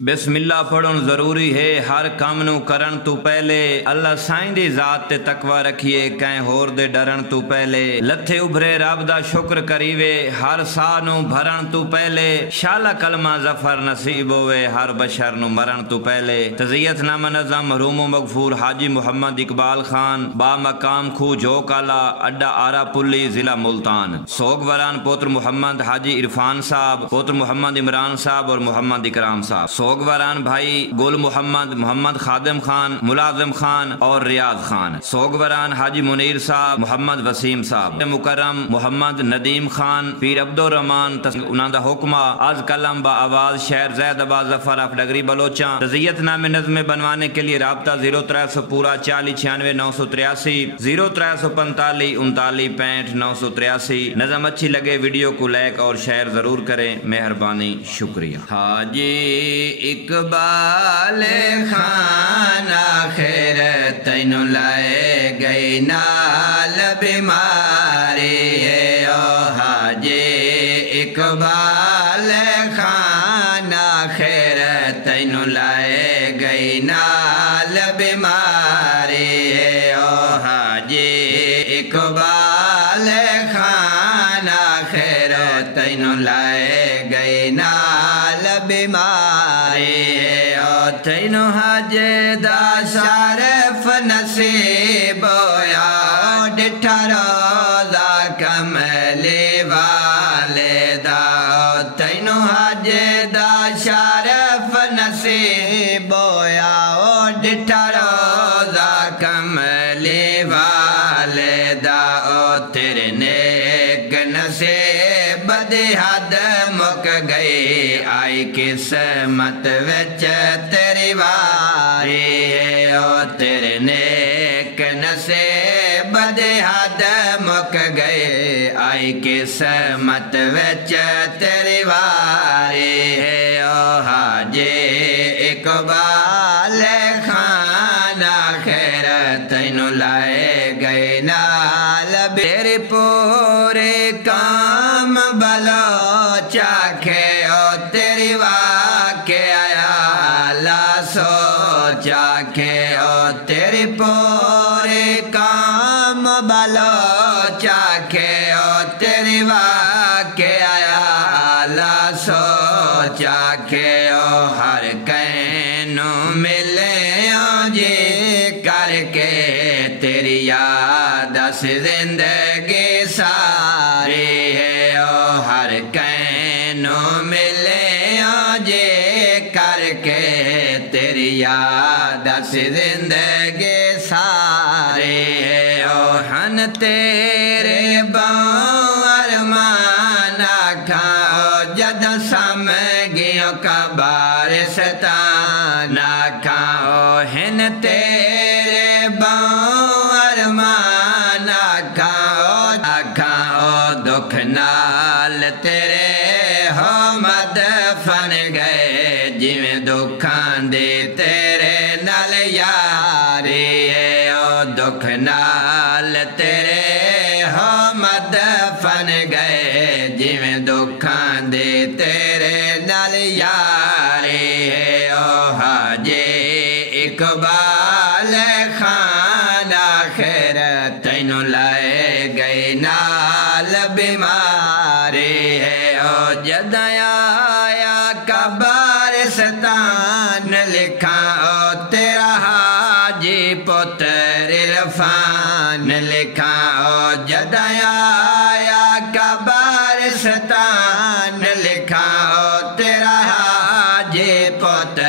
बिस्मिल्लाह पढ़न जरूरी है हर काम नू करन तू पहले। अल्लाह साईं दी जात ते तकवा रखिए कैं होर दे डरन तू पहले। लथे उभरे रब दा शुक्र करीवे हर साह नू भरन तू पहले। शाला कलमा जफर नसीब होवे हर बशर नू मरण तू पहले। तज़ियत नामा नज़म रूमो मगफूर हाजी मोहम्मद इकबाल खान बा मकाम खू जोकाला अड्डा आरा पुली जिला मुल्तान। सोगवरान पुत्र मोहम्मद हाजी इरफान साहब, पुत्र मोहम्मद इमरान साहब और मोहम्मद इकराम साहब। सोगवरान भाई गुल मोहम्मद, मोहम्मद खादिम खान, मुलाजिम खान और रियाज खान। सोगवरान हाजी मुनीर साहब, मोहम्मद वसीम साहब। मुकरम मोहम्मद नदीम खान, पीर अब्दुल रहमान उन्हां दा हुक्मा आज कलम बा आवाज शहर जैदाबाद जफर ऑफ डगरी बलोचा। तज़ियत नामे नज़्म बनवाने के लिए राब्ता 0300 पूरा 40 96 983 0345 39 65 983। नज़म अच्छी लगे वीडियो को लाइक और शेयर जरूर करें, मेहरबानी शुक्रिया। हाजी इकबाल खान आखिर तैनू लाए गई नाल बीमारी है। ओ हाजी इकबाल खान आखिर तैनू लाए गई नाल बीमारी है। ओ हाजी इकबाल खान आखिर तैनू लाए गई नाल बीमारी। तैनू हजे दा शरफ नसीब होया डिठा रोज़ा कमली वाले दा। तैनू हजे दा शरफ नसीब होया डिठा रोज़ा कमली वाले दा। तेरे नेक नसीब दी हद मुक गई आई किस्मत विच तेरी वारी। ओ तेरे नेक नसीब दी हद मुक गए आई किस्मत विच तेरी वारी। ओ हाजी इकबाल खान आखिर तैनू लाए गए नाल तेरे पूरे काम बलोचा खे। ओ तेरी वाके आया ला सोचा के। ओ तेरी पूरे काम बलोचा के। ओ तेरी वाके आया ला सोचा के। ओ हर कैनू मिले जी करके तेरी याद से जिंदगी सारी है। ओ हर कैनू मिले जे करके तेरी याद से जिंदगी सारी है। ओ हन तेरे बार माना खाओ जद सम गयो कबार सताना खाओ। हन तेरे बार माना खाओ खाओ दुख नाल तेरे हो मद फन गए जिमें दुखां दे तेरे नाल यारी है। ओ दुख नाल तेरे हो मद फन गए जिमें दुखां दे तेरे नाल यारी है। ओ हाजी इकबाल खान आखिर तैनू लाए गए नाल बीमारी है। ओ जदया सतान लिखा ओ तेरा हाजी पुत्र इरफान लिखा। ओ जदया कबर सतान लिखा ओ तेरा हाजी पुत्र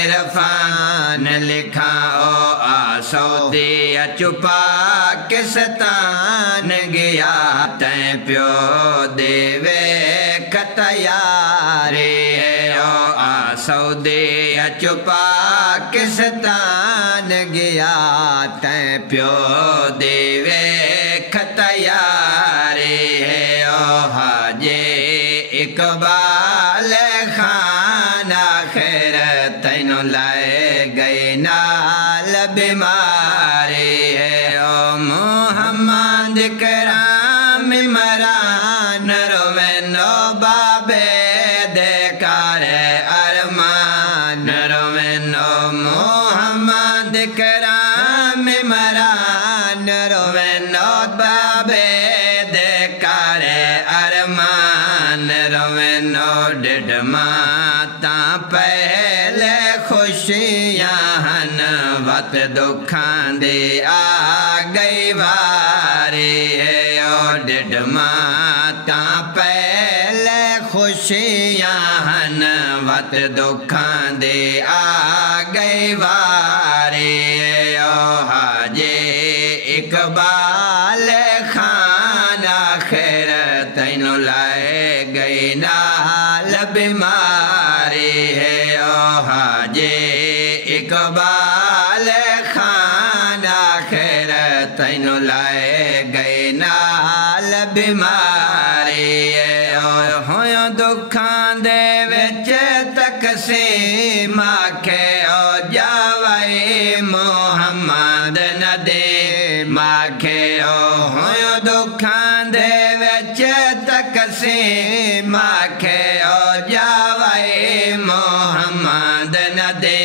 इरफान लिखा। ओ आसौदी चुपा के सतान गया तै प्यो देवे कतयारी है। सौदे चुपा किसतान गया तै प्यो देवे खतयारे है। ओ हाजे इकबाल खान आखिर तैनू लाए गए नाल बीमारी है। ओ मोहम्मद कराम इमरान रोवेनो बाबे दे कार अरमान कराम मरान रोवे नौत बाबे दे करे अरमान रोवे नो डिड माता पहले खुशियां हन वत दुखां दे आ गई वारी है ओ डिड माता पहले खुशियां हन वत दुखां दे आ गई वारी ओ हाजे इकबाल खान आखिर तैनू लाए गई नाल बीमारी है ओ हाजे इकबाल खान आखिर तैनू लाए गई नाल बीमारी है ओ होयो दुखां दे विच तकसीम आखे ओ जावाए मोहम्मद न दे माखे ओ होयो दुखां दे विच तकसीम आखे ओ जावाए मोहम्मद न दे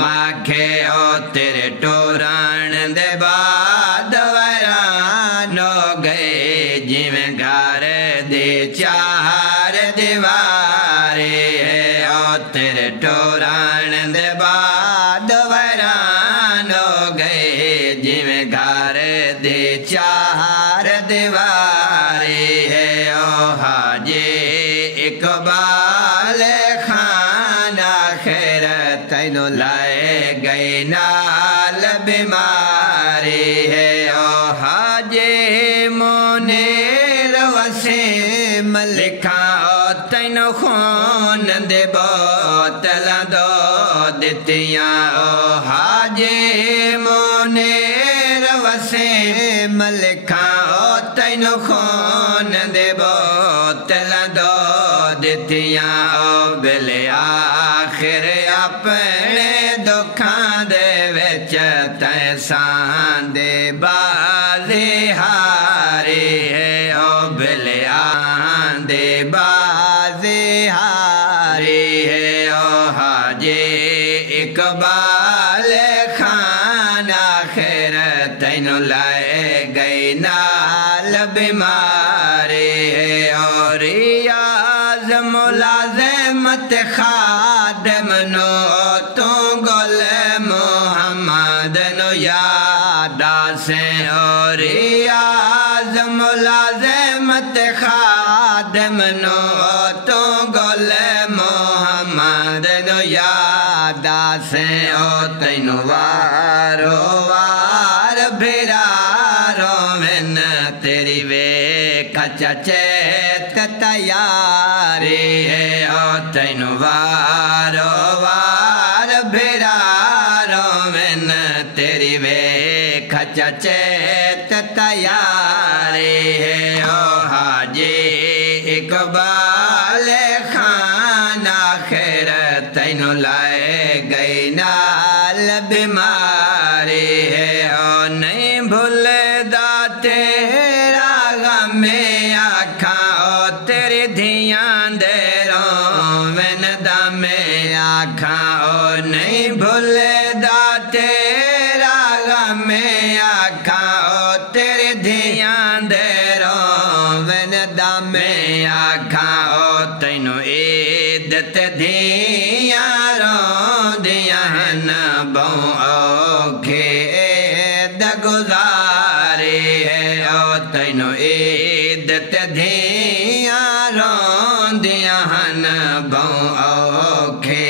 माखे ओ तेरे टोरान दे बाद वरान हो गए जिवें घर दे चार दीवारे ओ तेरे टोरान दे बाद वरान हो गए जिवें घर दे चार दीवारे है ओ हाजे इकबाल खान आखिर तैनू लाए गए नाल बीमारी है ओ हाजे मोनेर वसीम लिखा ओ तैनू खून दे बोतलां दो दित्तियां ओ हाजे मोनेर वसीम लिखा ओ तैनू खून दे बोतलां दो दित्तियां ओ बिले आखिर अपने दुखां दे विच तैसां दे बाज़ी हारी है ओ बिले दे बाज़ी हारी है ओ हाजे इकबाल खान आखिर तैनू लाए गई नाल बीमारी है और रियाज मुलाज़िमत खादिम नो तू गुल मोहम्मद नो याद आसे और रियाज मुलाज़िमत खादिम नो तू गुल मोहम्मद नो याद आसे ओ तैनू वारो वार भिरारो मैन तेरी वेख चचेत तैयारी है ओ तैनू वारो वार भिरारो मैन तेरी वेख चचेत तैयारी है ओ हाजे इकबाल खान आखिर तैनू लाए गई नाल बीमारी है ओ नहीं भूलदा तेरा गमे आखा ओ तेरी धियां दे रोवन दमे आखा ओ नहीं भूलदा तेरा गमे आखा ओ तेरी धियां दे रोवन दमे आखा ओ तैनू ईद ते धियां रोंदियां हन बहु औखे गुजारे है ओ तैनू ईद ते धियां रोंदियां हन बहु औखे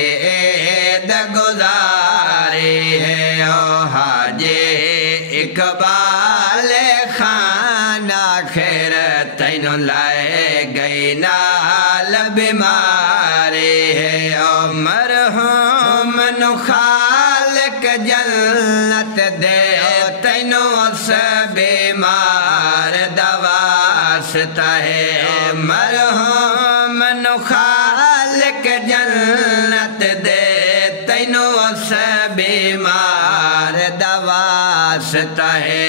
गुजारे है ओ हाजे इकबाल खान आखिर तैनू लाए गई नाल बीमारी है ओ मरहूम नु खालिक जन्नत दे तैनू उस बीमार दवासता है मरहूम नु खालिक जन्नत दे तैनू उस बीमार दवासता है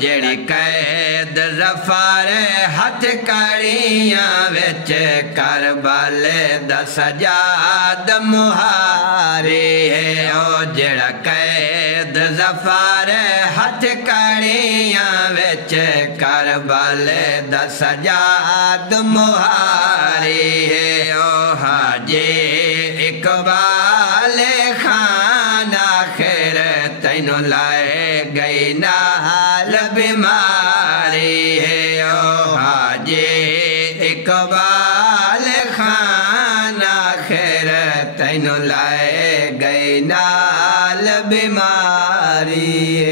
जेड़ी कैद जफर हथ कड़ियां विच करबल दा सजाद मुहारी है ओ जेड़ा कैद सफर हथ कड़ियां विच करबल दा सजाद मुहारी है ओ हाजी इकबाल खान आखिर तैनू लाए गई नाल बीमारी है ओ हाजी इकबाल खान आखिर तैनू लाए गई नाल बीमारी है।